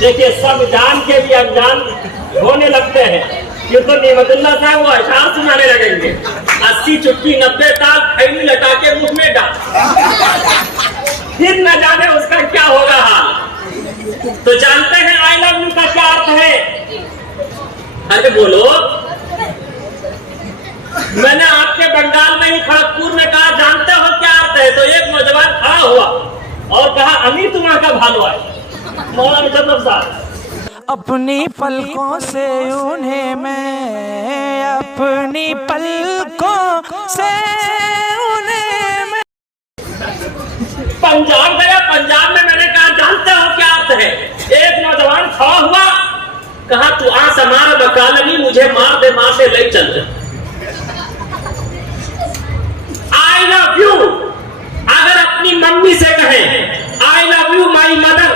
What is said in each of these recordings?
देखिए सब जान के भी अनजान होने लगते हैं। ये तो नेमतुल्लाह साहब वो अशार सुनाने लगेंगे, 80 चुटकी 90 ताल खैनी लटा के मुंह में डाल, फिर न जाने उसका क्या होगा हाल। तो जानते हैं आई लव यू का क्या अर्थ है? अरे बोलो। मैंने आपके बंगाल में ही खड़गपुर में कहा जानते हो क्या अर्थ है? तो एक नौजवान खड़ा हुआ और कहा अमीर तुम्हारा का भालो है। मौलाना मुजफ्फर साहब अपनी पलकों से उन्हें मैं, अपनी पलकों से उन्हें मैं। पंजाब गया, पंजाब में मैंने कहा जानते हो क्या अर्थ है? एक नौजवान खड़ा हुआ, कहा तू आस हमारा बकालनी, मुझे मार दे मार से ले चल। आई लव यू अगर अपनी मम्मी से कहें I love you my mother,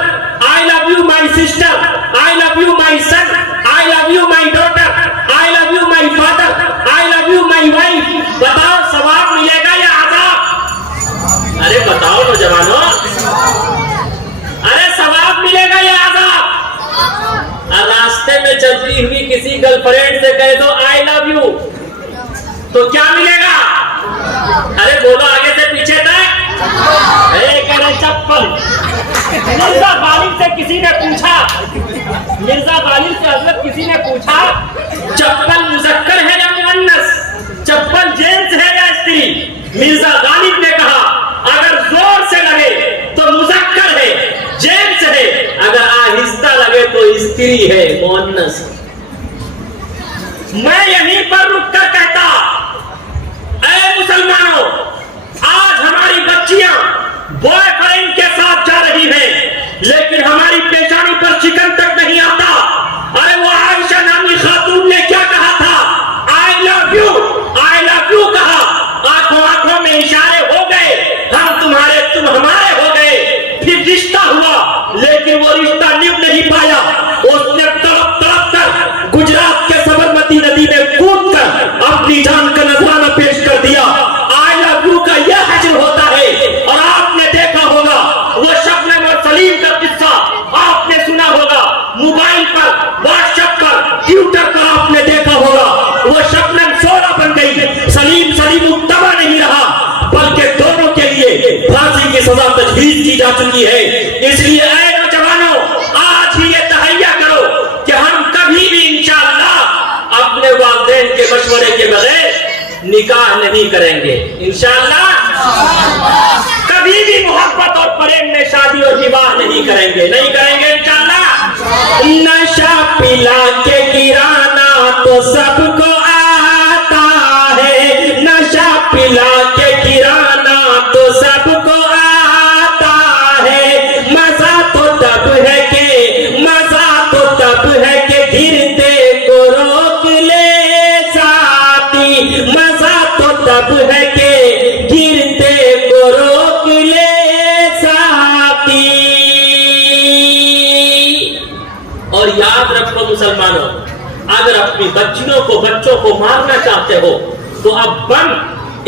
I love you my sister, I love you my son, I love you my daughter, I love you my father, I love you my wife, बताओ सवाब मिलेगा या आजाब? अरे बताओ नौजवानों, अरे सवाब मिलेगा या आजाब? रास्ते में चलती हुई किसी गर्लफ्रेंड से कह दो आई लव यू तो क्या मिलेगा? अरे बोलो आगे से पीछे तक। चप्पल। मिर्जा गालिब से किसी ने पूछा, मिर्जा गालिब से हजरत किसी ने पूछा चप्पल मुजक्कर है या मुअन्नस, चप्पल जेंट्स है या स्त्री? मिर्जा गालिब ने कहा अगर जोर से लगे तो मुजक्कर है, जेंट्स है, अगर आहिस्ता लगे तो स्त्री है, मुअन्नस। मैं यहीं पर रुककर कहता ऐ मुसलमानों, आज हमारी बच्चियां बॉयफ्रेंड के साथ जा रही हैं, लेकिन हमारी पेशानी पर चिकन तक नहीं आता। अरे वो आयशा नामी खातून ने क्या कहा था? आई लव यू कहा, आंखों आंखों में इशारे हो गए, हम तुम्हारे तुम हमारे हो गए, फिर रिश्ता हुआ, लेकिन वो रिश्ता निभ नहीं पाया। उसने तड़प तड़प कर गुजरात के सबरमती नदी में कूद कर अपनी जान का नजराना पेश कर दिया। आई लव यू का यह हजर होता है। और आपने देखा होगा वो शबनम और सलीम का किस्सा आपने सुना होगा, मोबाइल पर, व्हाट्सएप पर, ट्विटर पर आपने देखा होगा। वो शबनम सोना बन गई, सलीम मुक्तबा नहीं रहा, बल्कि दोनों के लिए फांसी की सजा तजवीज की जा चुकी है। इसलिए ऐ नौजवानों, आज ही ये तहैया करो कि हम कभी भी इंशाअल्लाह अपने वालिदैन के मशवरे के बगैर निकाह नहीं करेंगे। इंशाअल्लाह कभी भी मोहब्बत और प्रेम में शादी और विवाह नहीं करेंगे इंशाअल्लाह। नशा पिला के गिराना तो सबको आता है, नशा पिला के गिराना तो सबको आता है, मजा तो तब है कि गिरते को रोक ले साथी, मजा तो तब है कि गिरते को रोक ले साथी। और याद रखो मुसलमानों, अगर अपनी बच्चों को मारना चाहते हो तो अब बम,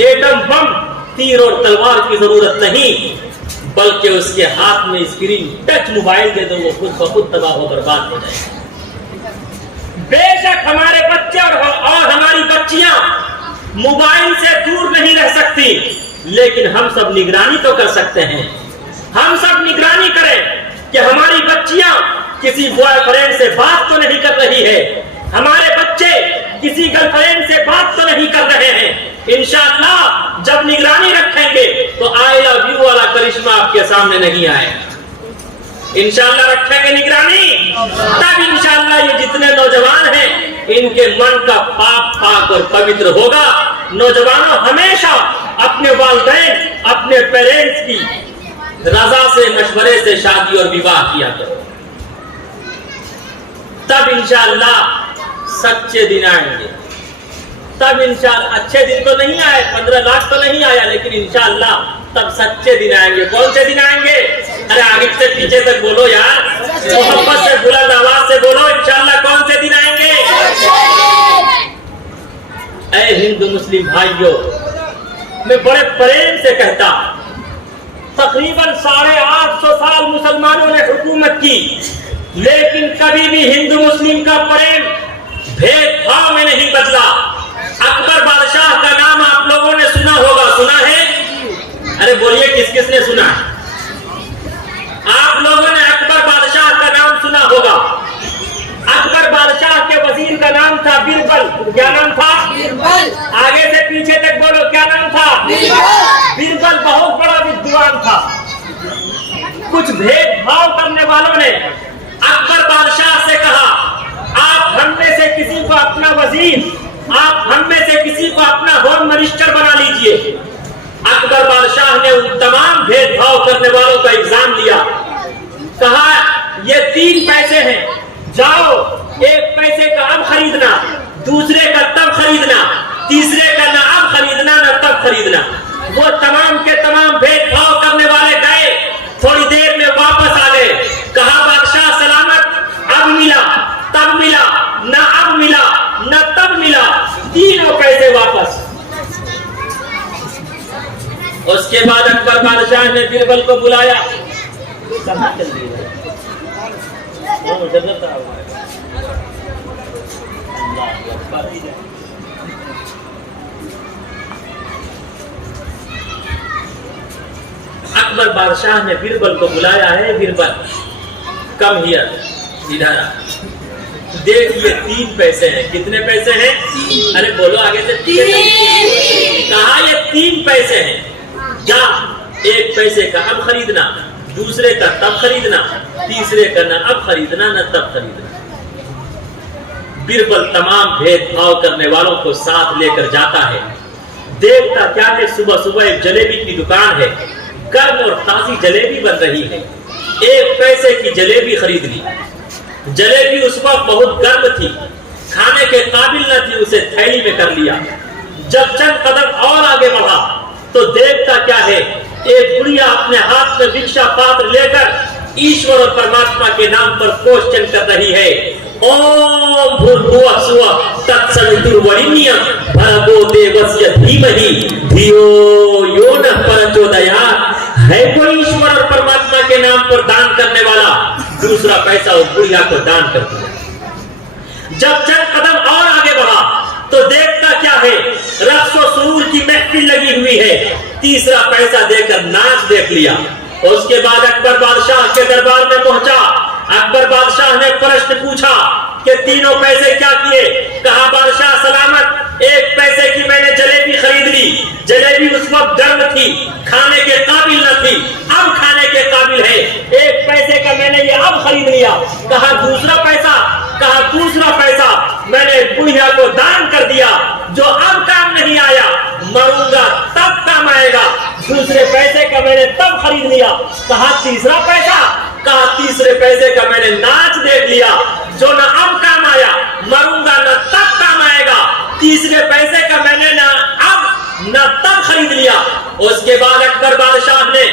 एटम बम, तीर और तलवार की जरूरत नहीं, बल्कि उसके हाथ में स्क्रीन टच मोबाइल दे दो, वो खुद ब खुद तबाह हो बर्बाद हो जाएगा। बेशक हमारे बच्चे और हमारी बच्चियां मोबाइल से दूर नहीं रह सकती, लेकिन हम सब निगरानी तो कर सकते हैं। हम सब निगरानी करें कि हमारी बच्चियां किसी बॉयफ्रेंड से बात तो नहीं कर रही है, हमारे बच्चे किसी गर्लफ्रेंड से बात तो नहीं कर रहे हैं। इंशाअल्लाह जब निगरानी रखेंगे तो आई लव यू वाला करिश्मा आपके सामने नहीं आएगा। इंशाअल्लाह रखेंगे निगरानी, तब इंशाअल्लाह ये जितने नौजवान हैं इनके मन का पाक और पवित्र होगा। नौजवानों हमेशा अपने वालिदैन, अपने पेरेंट्स की रजा से, मशवरे से शादी और विवाह किया करो, तब इंशाअल्लाह सच्चे दिन आएंगे। तब इंशाअल्लाह अच्छे दिन तो नहीं आए, 15 लाख तो नहीं आया, लेकिन इंशाअल्लाह तब सच्चे दिन आएंगे। कौन से दिन आएंगे? अरे आगे से पीछे तक बोलो यार, मोहब्बत से, बुलंद आवाज से बोलो, इंशाअल्लाह कौन से दिन आएंगे? ऐ हिंदू मुस्लिम भाइयों, मैं बड़े प्रेम से कहता, तकरीबन 850 साल मुसलमानों ने हुकूमत की, लेकिन कभी भी हिंदू मुस्लिम का प्रेम भेदभाव में नहीं बदला। अकबर बादशाह का नाम आप लोगों ने सुना होगा, सुना है? अरे बोलिए, किस किस ने सुना? आप लोगों ने अकबर बादशाह का नाम सुना होगा। अकबर बादशाह के वजीर का नाम था बिरबल। क्या नाम था? बिरबल। आगे से पीछे तक बोलो, क्या नाम था? बिरबल। बिरबल बहुत बड़ा विद्वान था। कुछ भेदभाव करने वालों ने अकबर बादशाह से कहा, आप हम में से किसी को अपना वजीर, आप हम में से किसी को अपना होम मिनिस्टर बना लीजिए। अकबर बादशाह ने उन तमाम भेदभाव करने वालों का इल्जाम लिया। कहा, ये 3 पैसे हैं, जाओ 1 पैसे का अब खरीदना, दूसरे का तब खरीदना, तीसरे का ना अब खरीदना ना तब खरीदना। वो तमाम के तमाम भेदभाव करने वाले गए, थोड़ी देर में वापस आ गए। कहा, बादशाह सलामत, अब मिला, तब मिला, ना अब मिला, ना तब मिला, तीनों पैसे वापस। उसके बाद अकबर बादशाह ने बिरबल को बुलाया। कहां चल रही है? अकबर बादशाह ने बिरबल को बुलाया है। बिरबल, कम हियर, इधर आ। देख, ये 3 पैसे हैं। कितने पैसे हैं? अरे बोलो आगे से। कहा, ये 3 पैसे हैं, जा 1 पैसे का अब खरीदना, दूसरे का तब खरीदना, तीसरे का न अब खरीदना न तब खरीदना। बिरबल तमाम भेदभाव करने वालों को साथ लेकर जाता है। देखता क्या है, सुबह सुबह एक जलेबी की दुकान है, गर्म और ताजी जलेबी बन रही है। 1 पैसे की जलेबी खरीद ली। जलेबी उस वक्त बहुत गर्म थी, खाने के काबिल न थी, उसे थैली में कर लिया। जब चंद कदम और आगे बढ़ा तो देखता क्या है, एक बुढ़िया अपने हाथ में भिक्षा पात्र लेकर ईश्वर और परमात्मा के नाम पर क्वेश्चन कर रही है। ओम भूर्भुवः स्वः तत्सवितुर्वरेण्यं भर्गो देवस्य धीमहि धियो यो नः प्रचोदयात्। है कोई ईश्वर और परमात्मा के नाम पर दान करने वाला? दूसरा पैसा उस बुढ़िया को दान कर दिया। जब चंद कदम और आगे बढ़ा तो देखता क्या है, रक्स और सुरूर की महफिल लगी हुई है। तीसरा पैसा देकर नाच देख लिया। उसके बाद अकबर बादशाह के दरबार में पहुंचा। अकबर बादशाह ने प्रश्न पूछा कि 3 पैसे क्या किए? कहा, बादशाह सलामत, 1 पैसे की मैंने जलेबी खरीद ली। जलेबी उस वक्त गर्म थी, खाने के काबिल न थी, अब खाने के काबिल है। 1 पैसे का मैंने ये अब खरीद लिया। कहा, दूसरा पैसा? कहा, दूसरा पैसा मैंने बुढ़िया को दान कर दिया, जो अब काम नहीं आया, मरूंगा तब काम आएगा। दूसरे पैसे का मैंने तब खरीद लिया। कहा, तीसरा पैसा? कहा, तीसरे पैसे का मैंने नाच देख लिया, जो न अब काम आया, मरूंगा न तब काम आएगा। तीसरे पैसे का मैंने न अब न तब खरीद लिया। उसके बाद अकबर बादशाह ने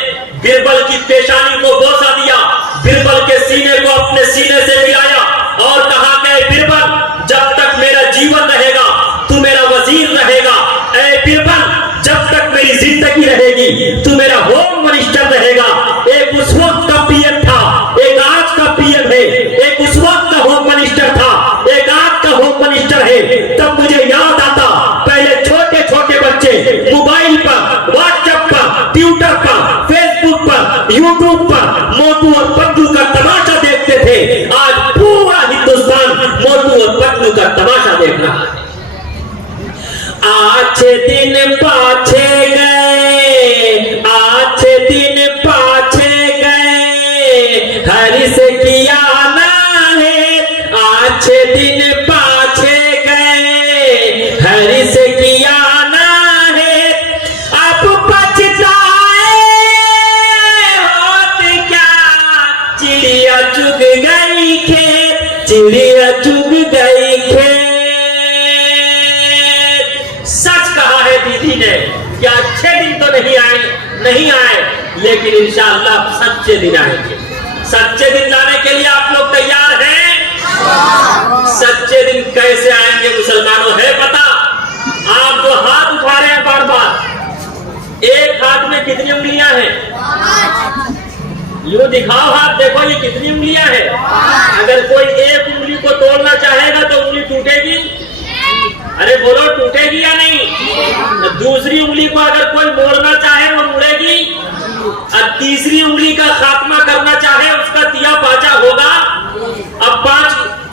बिरबल की पेशानी को बोसा दिया, बिरबल के सीने को अपने सीने से मिलाया और कहा कि बिरबल, जब तक मेरा जीवन रहेगा तू मेरा वजीर रहेगा। ऐ बिरबल, जब तक मेरी जिंदगी रहेगी तू मेरा होम मिनिस्टर रहेगा। एक उस वक्त का पीएम था, एक आज का पीएम है। एक उस वक्त का होम मिनिस्टर था, एक आज का होम मिनिस्टर है। तब मुझे याद आता, पहले छोटे छोटे बच्चे मोबाइल पर, व्हाट्सएप पर, ट्विटर पर, फेसबुक पर, यूट्यूब पर मोटू और पतलू का तमाशा देखते थे। आज पूरा हिंदुस्तान मोटू और पतलू का तमाशा देख रहा है। अच्छे दिन पाछे गए, अच्छे दिन पाछे गए, हरि से किया ना है। अच्छे दिन पाछे गए, हरि से किया ना है। अब पछताए होत क्या, चिड़िया चुग गई खेत, चिड़िया चुग गई खेत। दीदी ने कि अच्छे दिन तो नहीं आए, लेकिन इंशाअल्लाह सच्चे दिन आएंगे। सच्चे दिन लाने के लिए आप लोग तैयार हैं? सच्चे दिन कैसे आएंगे मुसलमानों, है पता? आप जो हाथ उठा रहे हैं बार बार, एक हाथ में कितनी उंगलियां हैं? यूं दिखाओ हाथ, देखो ये कितनी उंगलियां हैं। अगर कोई एक उंगली को तोड़ना चाहेगा तो उंगली टूटेगी? अरे बोलो, टूटेगी या नहीं? तो दूसरी उंगली को अगर कोई मोड़ना चाहे वो मुड़ेगी, और तीसरी उंगली का खात्मा करना चाहे उसका तिया पाचा होगा। अब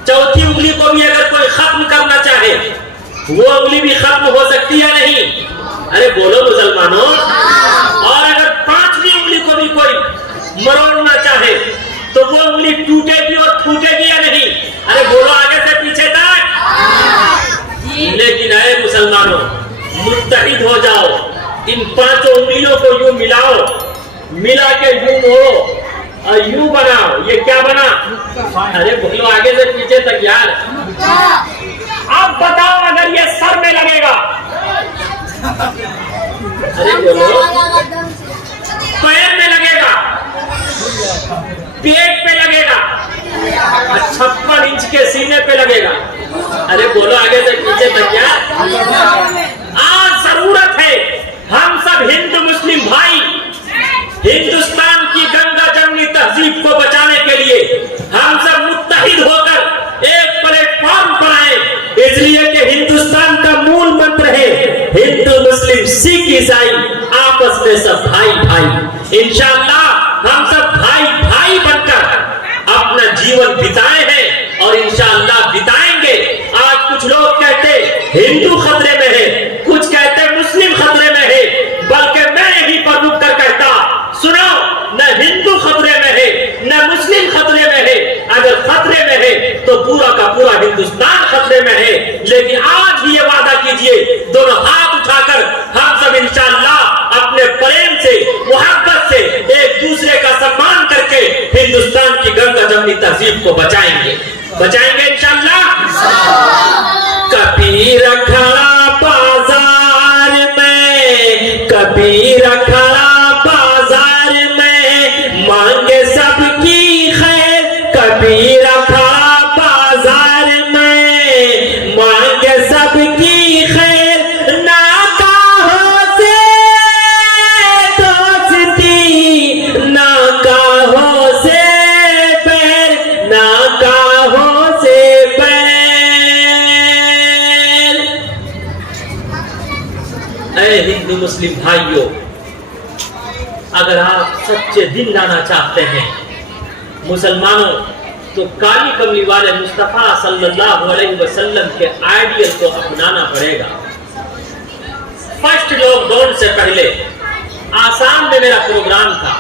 चौथी उंगली को भी अगर कोई खत्म करना चाहे वो उंगली भी खत्म हो सकती है नहीं? अरे बोलो मुसलमानों। और अगर पांचवी उंगली को भी कोई मरोड़ना चाहे तो वो उंगली टूटेगी और फूटेगी या नहीं? अरे बोलो, आगे से पीछे तक। लेकिन अरे मुसलमानों, मुत्तहिद हो जाओ, इन पांचों उंगलियों को यूं मिलाओ, मिला के यूं मोड़ो और यूं बनाओ। ये क्या बना? अरे बोलो, आगे से पीछे तक यार। अब बताओ, अगर ये सर में लगेगा, अरे बोलो, पैर में लगेगा, पेट पे लगेगा, 56 इंच के सीने पे लगेगा। अरे बोलो, आगे से पीछे तक यार। आज जरूरत है हम सब हिंदू मुस्लिम भाई हिंदुस्तान की गंगा जमनी तहजीब को बचाने के लिए हम सब मुत्तहिद होकर एक प्लेटफॉर्म पर आए। इसलिए कि हिंदुस्तान का मूल मंत्र है हिंदू मुस्लिम सिख ईसाई आपस में सब भाई भाई। इंशाअल्लाह हम सब भाई भाई बनकर अपना जीवन बिताए हैं और इंशाअल्लाह बिताएंगे। आज कुछ लोग कहते हिंदू खतरे में है, कुछ कहते मुस्लिम खतरे में है, बल्कि मैं यही पर रुक कर कहता, सुनो, न हिंदू खतरे में है न मुस्लिम खतरे में है। अगर खतरे में है तो पूरा का पूरा हिंदुस्तान खतरे में है। लेकिन आज ही ये वादा कीजिए, दोनों हाथ उठाकर हम सब इंशाअल्लाह अपने प्रेम से, मोहब्बत से, एक दूसरे का सम्मान करके हिंदुस्तान की गंगा जमनी तहजीब को बचाएंगे इंशाअल्लाह। कभी रखड़ा बाजार में, कभी रखड़ा बाजार में, मांगे सबकी खैर। कभी रखड़ा बाजार में, मांगे सबकी खैर। नाकाहों से दोस्ती, नाकाहों से बैर, नाकाहों से बैर। ऐ हिंदू मुस्लिम भाइयों, अगर आप सच्चे दिन लाना चाहते हैं मुसलमानों, तो काली कमली वाले मुस्तफा सल्लल्लाहु अलैहि वसल्लम के आइडियल को अपनाना पड़ेगा। फर्स्ट लॉकडाउन से पहले आसाम में मेरा प्रोग्राम था।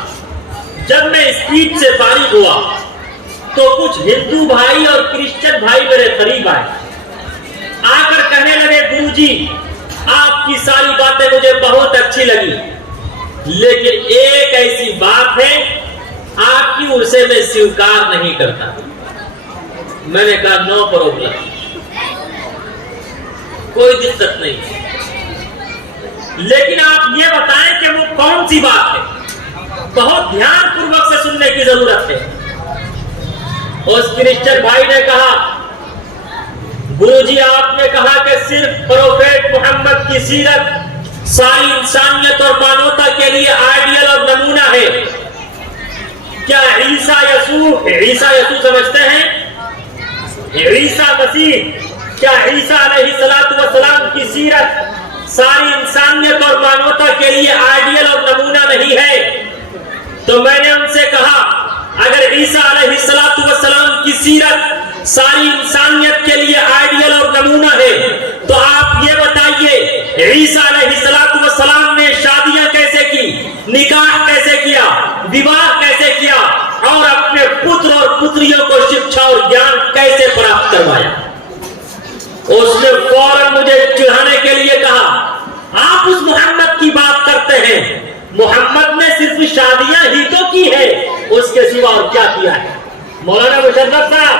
जब मैं स्पीच से फारिग हुआ तो कुछ हिंदू भाई और क्रिश्चियन भाई मेरे करीब आए, आकर कहने लगे, गुरुजी आपकी सारी बातें मुझे बहुत अच्छी लगी, लेकिन एक ऐसी बात है आपकी, उसे मैं स्वीकार नहीं करता। मैंने कहा नो प्रॉब्लम, कोई दिक्कत नहीं, लेकिन आप ये बताएं कि वो कौन सी बात है। बहुत ध्यान पूर्वक से सुनने की जरूरत है। उस क्रिश्चियन भाई ने कहा, गुरुजी आपने कहा कि सिर्फ प्रोफेट मोहम्मद की सीरत सारी इंसानियत और मानवता के लिए आइडियल और नमूना है। क्या ईसा यसू समझते हैं? ईसा मसीह, क्या ईसा अलैहिस्सलातु वस्सलाम की सीरत सारी इंसानियत और मानवता के लिए आइडियल और नमूना नहीं है? तो मैंने उनसे कहा, अगर ईसा अलैहिस्सलातु वस्सलाम की सीरत सारी इंसानियत के लिए आइडियल और नमूना है, तो आप ये बताइए ईसा अलैहिस्सलातु वस्सलाम ने शादियां कैसे की, निकाह कैसे किया, विवाह कैसे किया और अपने पुत्र और पुत्रियों को शिक्षा और ज्ञान कैसे प्राप्त करवाया? उसने फौरन मुझे चिढ़ाने के लिए कहा, आप उस मोहम्मद की बात करते हैं, मोहम्मद ने सिर्फ शादियां ही तो की है, उसके सिवा और क्या किया है? मौलाना मुशर्रफ साहब,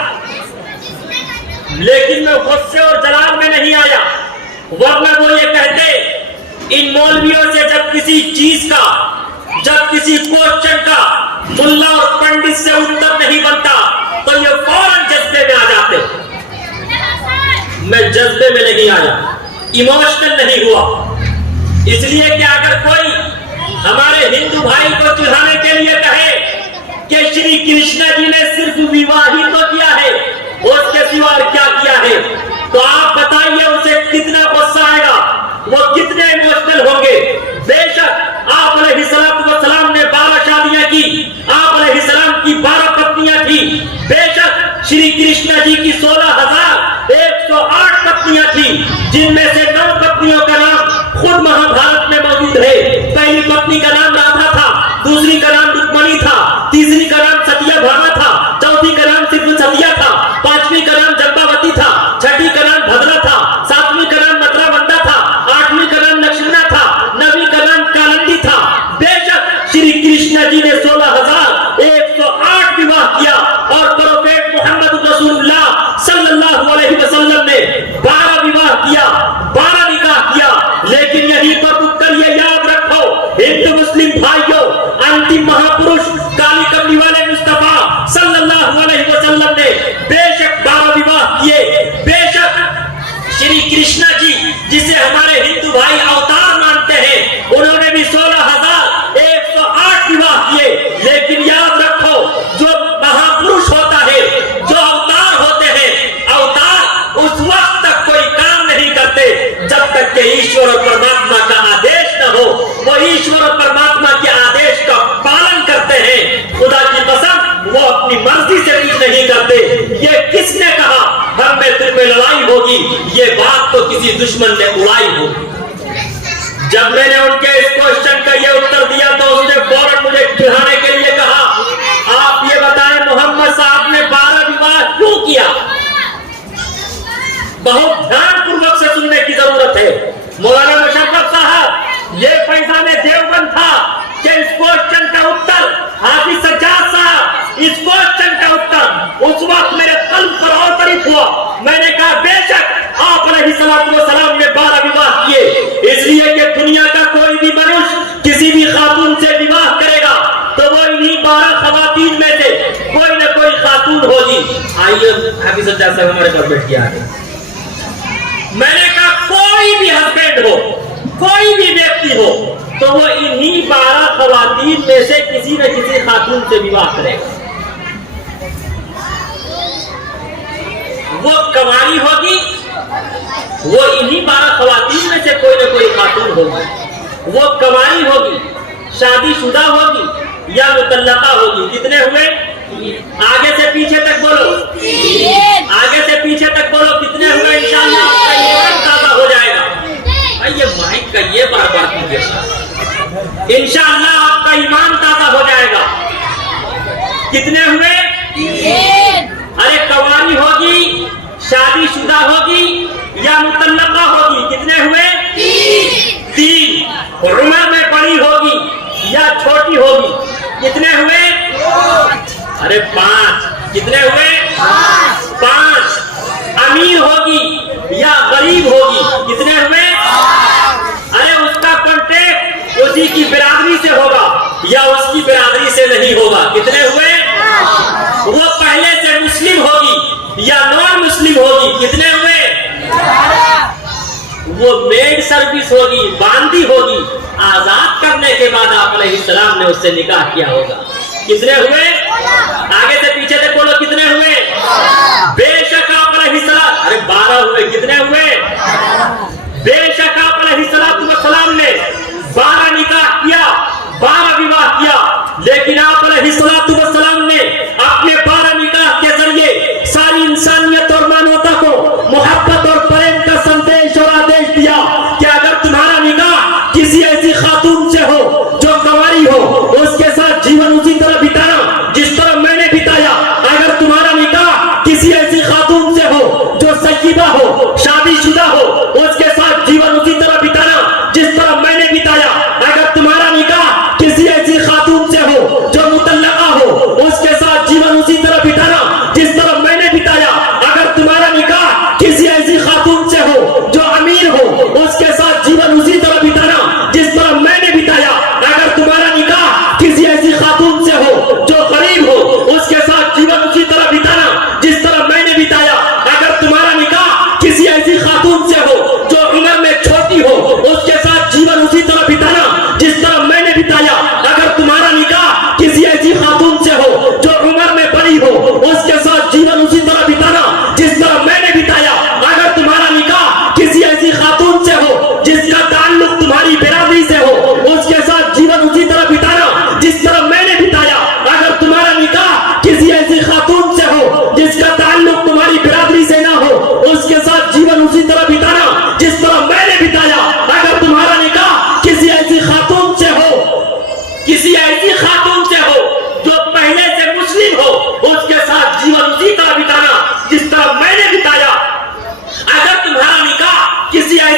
लेकिन मैं गुस्से और जलाल में नहीं आया, वरना वो ये कहते, इन मौलवियों से जब किसी चीज का, जब किसी क्वेश्चन का मुल्ला और पंडित से उत्तर नहीं बनता तो ये फौरन जज्बे में आ जाते। मैं जज्बे में नहीं आया, इमोशनल नहीं हुआ, इसलिए कि अगर कोई हमारे हिंदू भाई को चिढ़ाने के लिए कहे कि श्री कृष्ण जी ने सिर्फ विवाह ही तो किया है, उसके सिवा और क्या किया है। तो आप बताइए उसे कितना गुस्सा आएगा, वो कितने इमोशनल होंगे। बेशक आप अलैहिस्सलाम ने 12 शादियां की, आप अलैहिस्सलाम की 12 पत्नियां थी। बेशक श्री कृष्ण जी की 16,108 पत्नियां थी, जिनमें से 9 पत्नियों का नाम खुद महाभारत में मौजूद है। पहली पत्नी का नाम राधा था, दूसरी का नाम रुक्मणी था, तीसरी का नाम सत्यभामा था, चौथी का नाम सिर्फ सतिया था, पांचवी का नाम जंबावती था, छठी का नाम भद्रा था, सातवीं का नाम मथुरावंदा था, आठवीं का नाम लक्ष्मणा था, नवीं का नाम कालिंदी था। बेशक श्री कृष्ण जी ने 16,108 विवाह किया और प्रोफेट मोहम्मद रसूलुल्लाह सल्लल्लाहु अलैहि वसल्लम ने 12 विवाह किया, 12 निकाह किया। लेकिन यही पर उत्तर ये याद रखो हिंदू मुस्लिम भाइयों, अंतिम महापुरुष काली कमली वाले मुस्तफा सल्लल्लाहु अलैहि वसल्लम ने बेशक 12 विवाह किए। बेशक श्री कृष्ण जी जिसे हमारे हिंदू भाई अवतार मानते हैं, उन्होंने भी 16,108 विवाह किए। लेकिन याद रखो जो महापुरुष होता है, जो अवतार होते हैं, अवतार उस वक्त तक कोई काम नहीं करते जब तक कि ईश्वर और परमात्मा का आदेश न हो। वो ईश्वर और परमात्मा के आदेश का पालन करते हैं। खुदा की कसम वो अपनी मर्जी से कुछ नहीं करते। ये किसने कहा हम में तुम में लड़ाई होगी, ये बात तो किसी दुश्मन ने उड़ाई होगी। जब मैंने उनके इस क्वेश्चन का ये उत्तर दिया तो उसने फौरन मुझे चिढ़ाने के लिए कहा, आप ये बताएं मोहम्मद साहब ने 12 विवाह क्यों किया। बहुत ध्यानपूर्वक से सुनने की जरूरत है। मौलाना मुशर्रफ साहब, ये पैसा में देवबंद था कि इस क्वेश्चन का उत्तर हाफिज सज्जाद साहब, इस क्वेश्चन का उत्तर उस वक्त मेरे कल्ब पर अवतरित हुआ। मैंने कहा बेशक आप अलैहिस्सलाम ने 12 विवाह किए, इसलिए कि दुनिया का कोई भी मनुष्य किसी भी खातून से विवाह करेगा तो वो इन्हीं 12 खवातीन में से कोई न कोई खातून होगी। आइए हाफिज सज्जाद साहब हमारे पास बैठ गया है। मैंने कहा कोई भी हस्बैंड हो, कोई भी व्यक्ति हो, तो वो इन्हीं 12 खवातीन में से किसी न किसी खातून से विवाह करेगा। वो कवारी होगी, वो इन्हीं 12 खवातीन में से कोई न कोई खातून होगी। वो कवारी होगी, शादीशुदा होगी या मुतल्लका होगी। कितने हुए? आगे से पीछे तक बोलो, आगे से पीछे तक बोलो। कितने हुए? इंशाअल्लाह आपका ईमान ताज़ा हो जाएगा। भाई ये माइक का ये बार बार कीजिए, इंशाअल्लाह आपका ईमान ताज़ा हो जाएगा। कितने हुए? अरे कवारी होगी, शादीशुदा होगी या मुतल्लका होगी। कितने हुए? 3। उम्र में बड़ी होगी या छोटी होगी। कितने हुए? अरे 5। कितने हुए? 5। अमीर होगी या गरीब होगी। कितने हुए? अरे उसका कॉन्टेक्ट उसी की बिरादरी से होगा या उसकी बिरादरी से नहीं होगा। कितने हुए? वो पहले से मुस्लिम होगी या नॉन मुस्लिम होगी। कितने हुए? वो मेड सर्विस होगी, बांदी होगी, आजाद करने के बाद आप अलैहिस्सलाम ने उससे निकाह किया होगा। कितने हुए? आगे से पीछे तक बोलो। कितने हुए? बेशक आप अलैहिस्सलाम, अरे 12 हुए। कितने हुए? बेशक आप अलैहिस्सलाम ने 12 निकाह किया, 12 विवाह किया। लेकिन आप अलैहिस्सलाम ने अपने 12 निकाह के जरिए सारी इंसानियत और मानवता को मोहब्बत और प्रेम का संदेश और आदेश दिया कि अगर तुम्हारा निकाह किसी ऐसी खातून से हो जो कंवारी हो, उसके साथ जीवन उसी तरह बिताना जिस तरह मैंने बिताया। अगर तुम्हारा निकाह किसी ऐसी खातून से हो जो सय्यिबा हो, शादीशुदा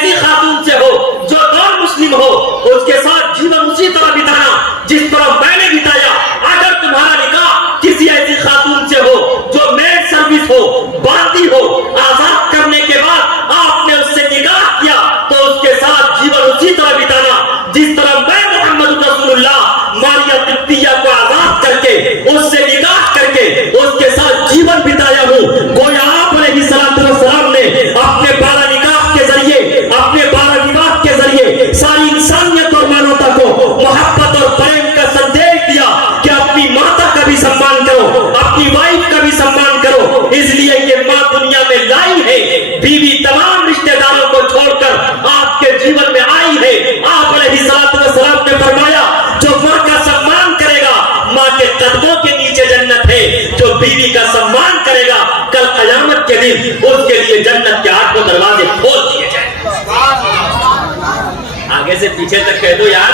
ऐसी खातून से हो जो नॉन मुस्लिम हो, उसके साथ जीवन उसी तरह बिताना जिस तरह मैंने बिताया। अगर तुम्हारा निकाह किसी ऐसी खातून से हो जो मेड सर्विस हो, बांदी हो, आजाद करने के बाद आपने उससे निकाह किया, तो उसके साथ जीवन उसी तरह बिताना जिस तरह मैं मोहम्मद रसूलुल्लाह मारिया तिब्तिया को आजाद करके उससे निकाह करके उसके साथ जीवन बिताया हूँ। गोया आप अलैहिस्सलाम ने अपने 12 निकाह के जरिए, अपने 12 विवाह के जरिए सारी इंसानियत और मानवता को मोहब्बत और प्रेम का संदेश दिया कि अपनी माता का भी सम्मान करो, अपनी वाइफ का भी सम्मान करो। इसलिए ये माँ दुनिया में लाई है, बीवी तमाम रिश्तेदारों को छोड़कर आपके जीवन में आई है। आप अलैहिस्सलाम ने फरमाया, जो माँ का सम्मान करेगा, माँ के कदमों के नीचे जन्नत है। जो बीवी का सम्मान करेगा, कल कयामत के दिन उसके लिए जन्नत के 8 दरवाजे खोल दिए जाएंगे। आगे से पीछे तक कह दो यार।